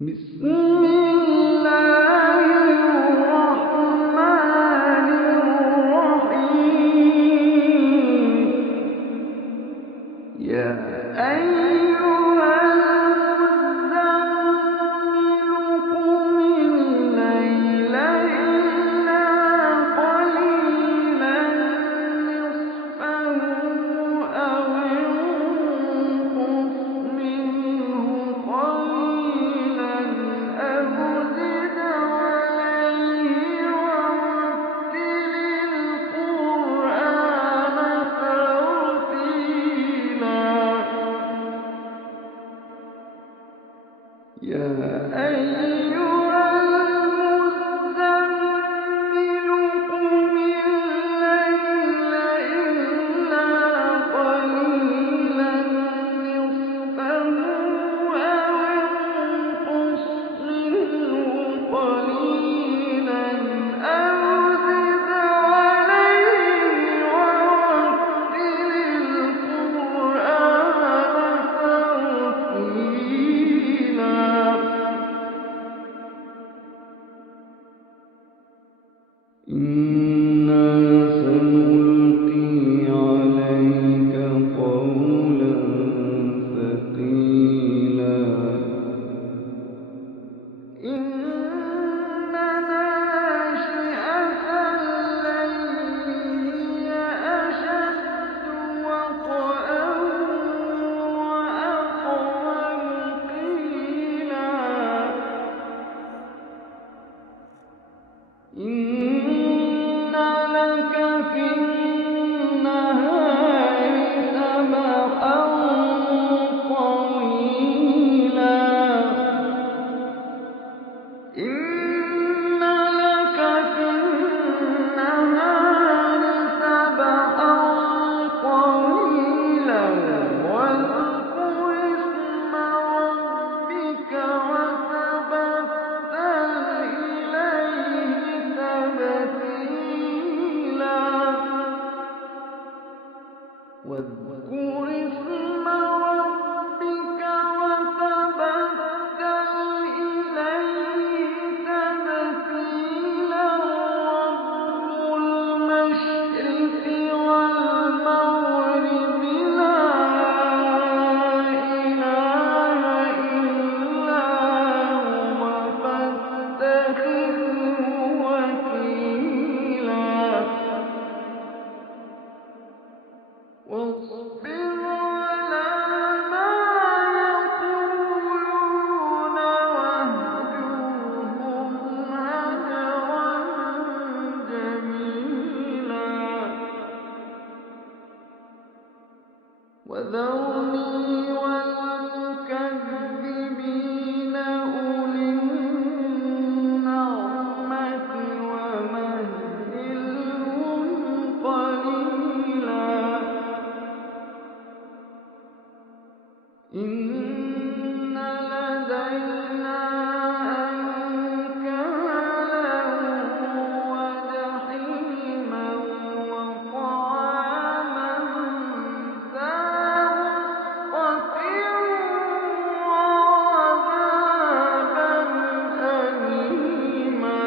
بسم الله الرحمن الرحيم يا أيها المزمل قم الليل إلا قليلا نصفه أو انقص منه قليلا أو زد عليه ورتل القرآن ترتيلا يا أيها المزمل قم الليل إلا قليلا نصفه أو انقص منه قليلا أو زد عليه ورتل القرآن ترتيلا إنا سنلقي عليك قولا ثقيلا إن ناشئة الليل هي أشد وطئا وأقوم قيلا إن لك في النهار سبحا طويلا إن لك في النهار سبحا طويلا واذكر اسم ربك وتبتل إليه تبتيلا واذكر اسم ربك وتبتل إليه تبتيلا رب المشرق والمغرب لا إله إلا هو فاتخذه وكيلا واصبر على ما يقولون واهجرهم هجرا جميلا وذرني والمكذبين أولي النعمة ومهلهم قليلا إن لدينا أنكالا وجحيما وطعاما ذا غصة وعذابا أليما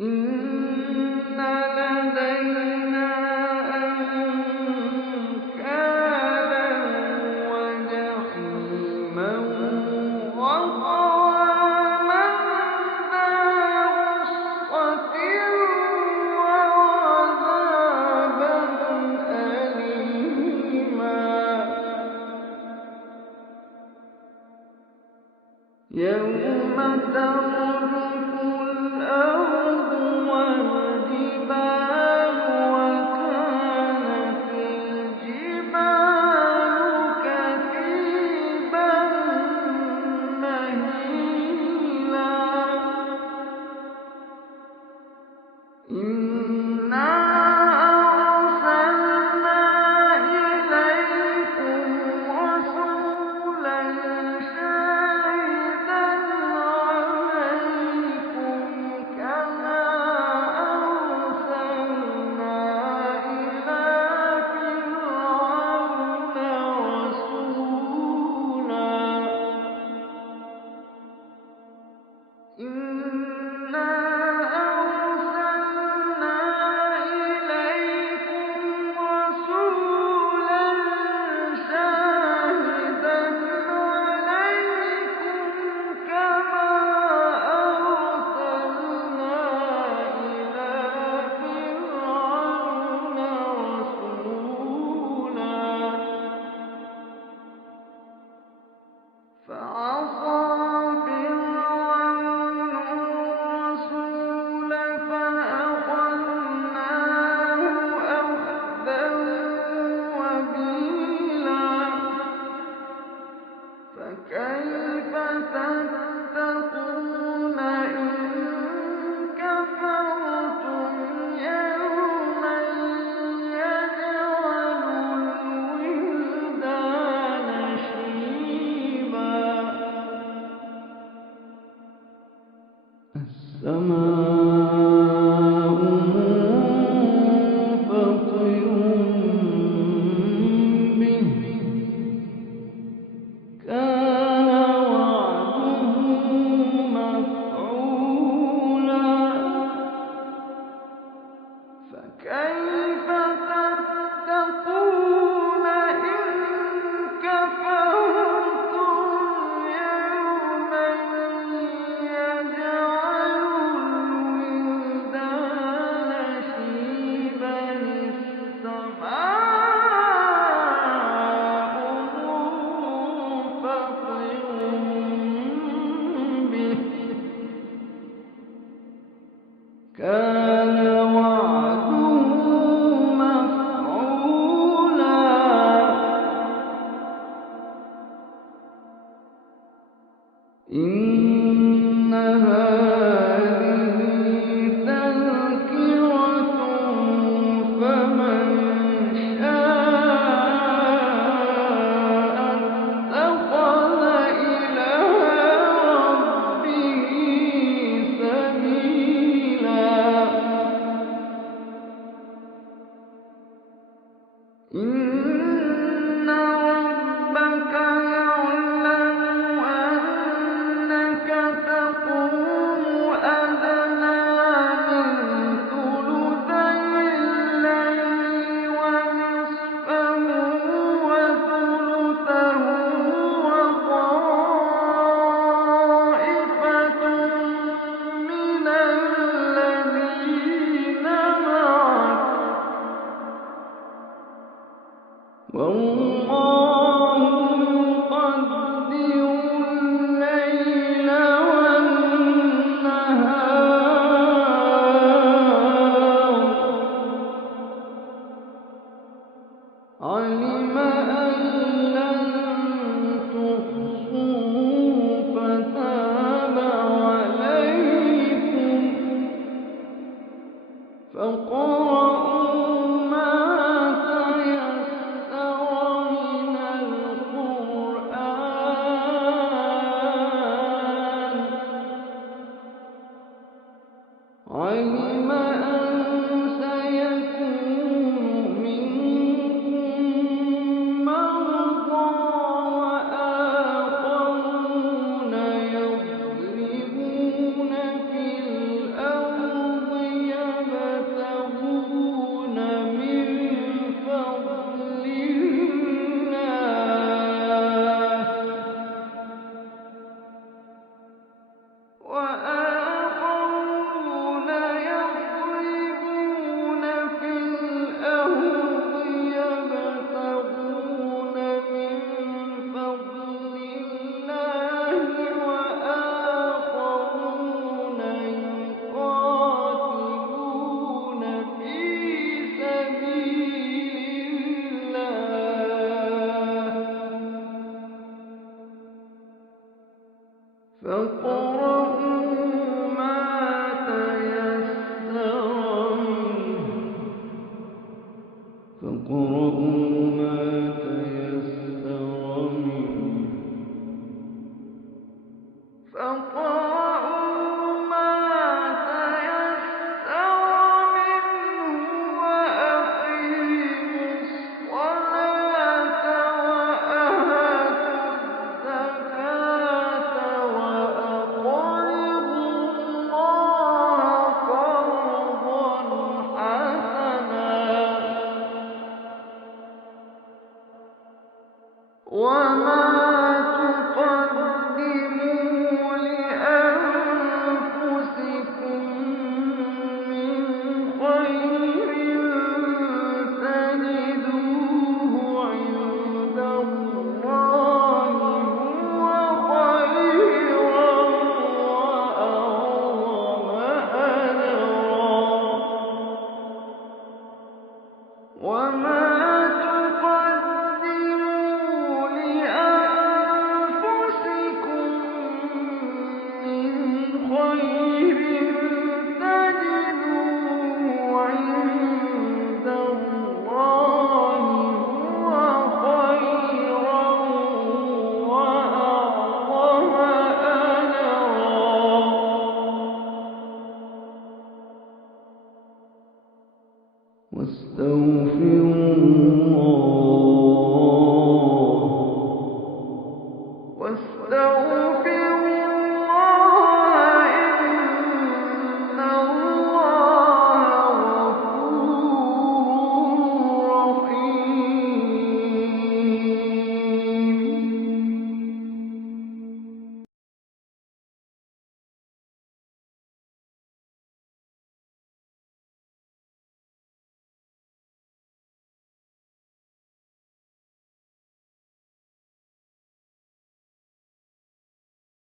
إن لدينا أنكالا وجحيما وطعاما ذا غصة وعذابا أليما يوم ترجف الأرض والجبال وكانت الجبال كثيبا مهيلا إنا أرسلنا إليكم رسولا شاهدا عليكم والسماء منفطر به كان وعده مفعولا فكيف تتقون إن كفرتم يوما يجعل الولدان شيبا السماء منفطر به كان وعده مفعولا إن هذه تذكرة فمن شاء اتخذ إلى ربه سبيلا إن ربك يعلم أنك تقوم أدنى من ثلثي الليل ونصفه وثلثه وطائفة من الذين معك والله يقدر الليل والنهار علم أن لن تحصوا فتاب عليكم فاقرؤوا ما تيسر من القرآن علم أن سيكون منكم مرضى وآخرون يضربون في الأرض يبتغون من فضل الله وآخرون يضربون في الأرض يبتغون من فضل الله وآخرون يقاتلون في سبيل الله فاقرؤوا ما تيسر منه وأقيموا الصلاة وآتوا الزكاة وأقرضوا الله قرضا حسنا وما